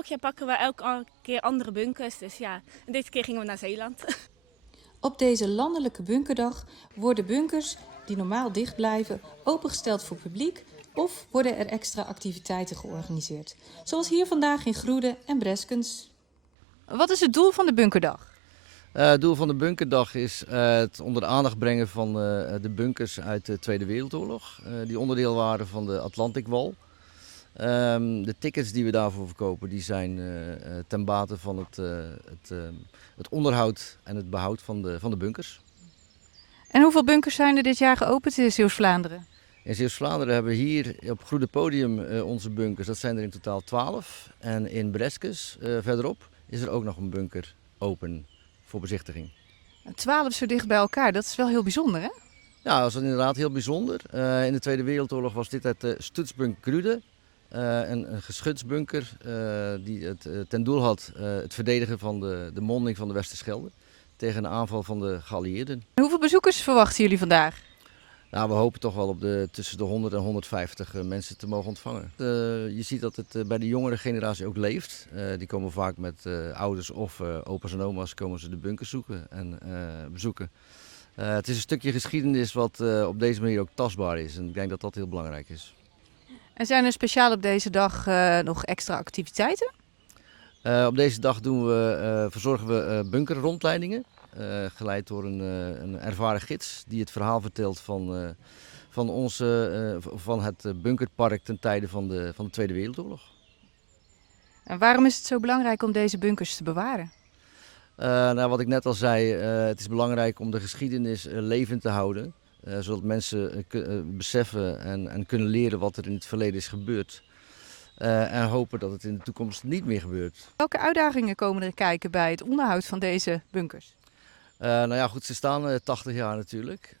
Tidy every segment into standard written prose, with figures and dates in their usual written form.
elk jaar pakken we elke keer andere bunkers. Dus ja, en deze keer gingen we naar Zeeland. Op deze landelijke bunkerdag worden bunkers die normaal dicht blijven opengesteld voor publiek of worden er extra activiteiten georganiseerd. Zoals hier vandaag in Groede en Breskens. Wat is het doel van de bunkerdag? Het doel van de bunkerdag is het onder de aandacht brengen van de bunkers uit de Tweede Wereldoorlog. Die onderdeel waren van de Atlantic Wall. De tickets die we daarvoor verkopen die zijn ten bate van het onderhoud en het behoud van de bunkers. En hoeveel bunkers zijn er dit jaar geopend in Zeeuws-Vlaanderen? In Zeeuws-Vlaanderen hebben we hier op Groene Podium onze bunkers. Dat zijn er in totaal 12. En in Breskens verderop is er ook nog een bunker open voor bezichtiging. 12 zo dicht bij elkaar, dat is wel heel bijzonder, hè? Ja, dat is inderdaad heel bijzonder. In de Tweede Wereldoorlog was dit het Stutsbunker Grude. Een geschutsbunker die het ten doel had het verdedigen van de monding van de Westerschelde tegen een aanval van de geallieerden. Hoeveel bezoekers verwachten jullie vandaag? Nou, we hopen toch wel op tussen de 100 en 150 mensen te mogen ontvangen. Je ziet dat het bij de jongere generatie ook leeft. Die komen vaak met ouders of opa's en oma's komen ze de bunkers zoeken en bezoeken. Het is een stukje geschiedenis wat op deze manier ook tastbaar is en ik denk dat dat heel belangrijk is. En zijn er speciaal op deze dag nog extra activiteiten? Op deze dag verzorgen we bunkerrondleidingen, geleid door een ervaren gids die het verhaal vertelt van het bunkerpark ten tijde van de Tweede Wereldoorlog. En waarom is het zo belangrijk om deze bunkers te bewaren? Nou, wat ik net al zei, het is belangrijk om de geschiedenis levend te houden, zodat mensen beseffen en kunnen leren wat er in het verleden is gebeurd. En hopen dat het in de toekomst niet meer gebeurt. Welke uitdagingen komen er kijken bij het onderhoud van deze bunkers? Nou ja, goed, ze staan 80 jaar natuurlijk.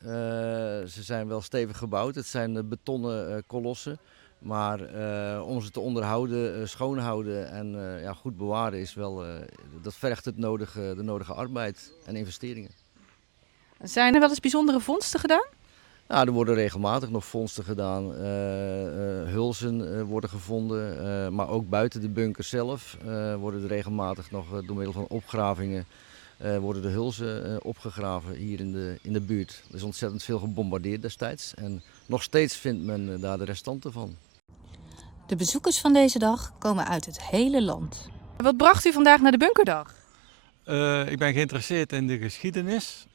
Ze zijn wel stevig gebouwd. Het zijn betonnen kolossen. Maar om ze te onderhouden, schoonhouden en ja, goed bewaren dat vergt de nodige arbeid en investeringen. Zijn er wel eens bijzondere vondsten gedaan? Nou, er worden regelmatig nog vondsten gedaan. Hulzen worden gevonden, maar ook buiten de bunker zelf worden er regelmatig nog door middel van opgravingen worden de hulzen opgegraven hier in de buurt. Er is ontzettend veel gebombardeerd destijds en nog steeds vindt men daar de restanten van. De bezoekers van deze dag komen uit het hele land. Wat bracht u vandaag naar de bunkerdag? Ik ben geïnteresseerd in de geschiedenis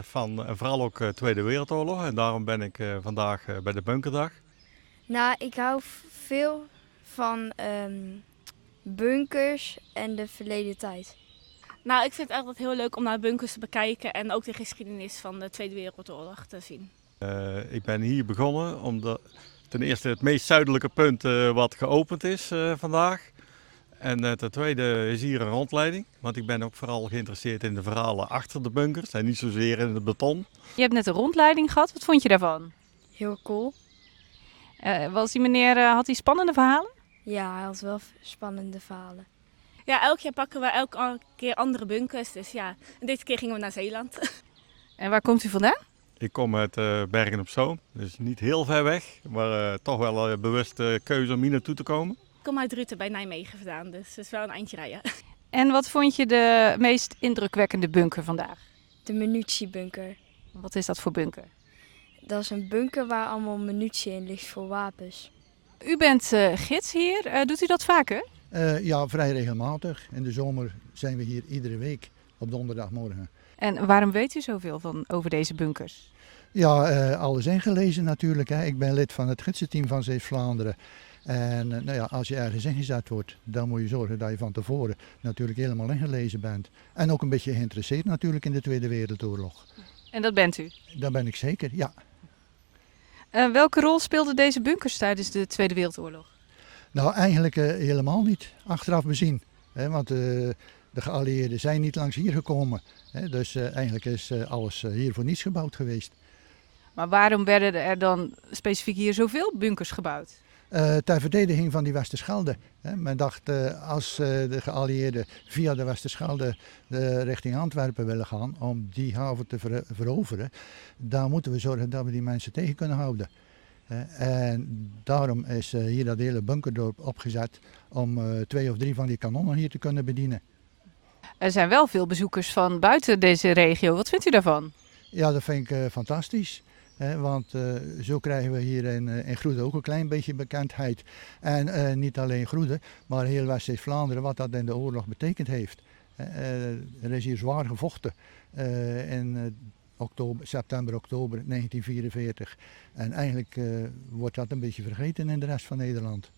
van vooral ook Tweede Wereldoorlog en daarom ben ik vandaag bij de bunkerdag. Nou, ik hou veel van bunkers en de verleden tijd. Nou, ik vind het altijd heel leuk om naar bunkers te bekijken en ook de geschiedenis van de Tweede Wereldoorlog te zien. Ik ben hier begonnen omdat ten eerste het meest zuidelijke punt wat geopend is vandaag. En ten tweede is hier een rondleiding, want ik ben ook vooral geïnteresseerd in de verhalen achter de bunkers en niet zozeer in het beton. Je hebt net een rondleiding gehad. Wat vond je daarvan? Heel cool. Was die meneer, had hij spannende verhalen? Ja, hij had wel spannende verhalen. Ja, elk jaar pakken we elke keer andere bunkers. Dus ja, en deze keer gingen we naar Zeeland. En waar komt u vandaan? Ik kom uit Bergen op Zoom, dus niet heel ver weg, maar toch wel een bewuste keuze om hier naartoe te komen. Ik kom uit Druten bij Nijmegen vandaan, dus het is wel een eindje rijden. En wat vond je de meest indrukwekkende bunker vandaag? De munitiebunker. Wat is dat voor bunker? Dat is een bunker waar allemaal munitie in ligt voor wapens. U bent gids hier. Doet u dat vaker? Ja, vrij regelmatig. In de zomer zijn we hier iedere week op donderdagmorgen. En waarom weet u zoveel over deze bunkers? Ja, alles ingelezen natuurlijk. Hè. Ik ben lid van het gidsenteam van Zeeuws-Vlaanderen. En nou ja, als je ergens ingezet wordt, dan moet je zorgen dat je van tevoren natuurlijk helemaal ingelezen bent. En ook een beetje geïnteresseerd natuurlijk in de Tweede Wereldoorlog. En dat bent u? Dat ben ik zeker, ja. Welke rol speelden deze bunkers tijdens de Tweede Wereldoorlog? Nou, eigenlijk helemaal niet. Achteraf bezien. Hè, want de geallieerden zijn niet langs hier gekomen. Hè, dus eigenlijk is alles hier voor niets gebouwd geweest. Maar waarom werden er dan specifiek hier zoveel bunkers gebouwd? Ter verdediging van die Westerschelde. Hè. Men dacht als de geallieerden via de Westerschelde richting Antwerpen willen gaan om die haven te veroveren, dan moeten we zorgen dat we die mensen tegen kunnen houden. En daarom is hier dat hele bunkerdorp opgezet om 2 of 3 van die kanonnen hier te kunnen bedienen. Er zijn wel veel bezoekers van buiten deze regio. Wat vindt u daarvan? Ja, dat vind ik fantastisch. Want zo krijgen we hier in Groede ook een klein beetje bekendheid. En niet alleen Groede, maar heel West-Vlaanderen, wat dat in de oorlog betekend heeft. Er is hier zwaar gevochten in september, oktober 1944. En eigenlijk wordt dat een beetje vergeten in de rest van Nederland.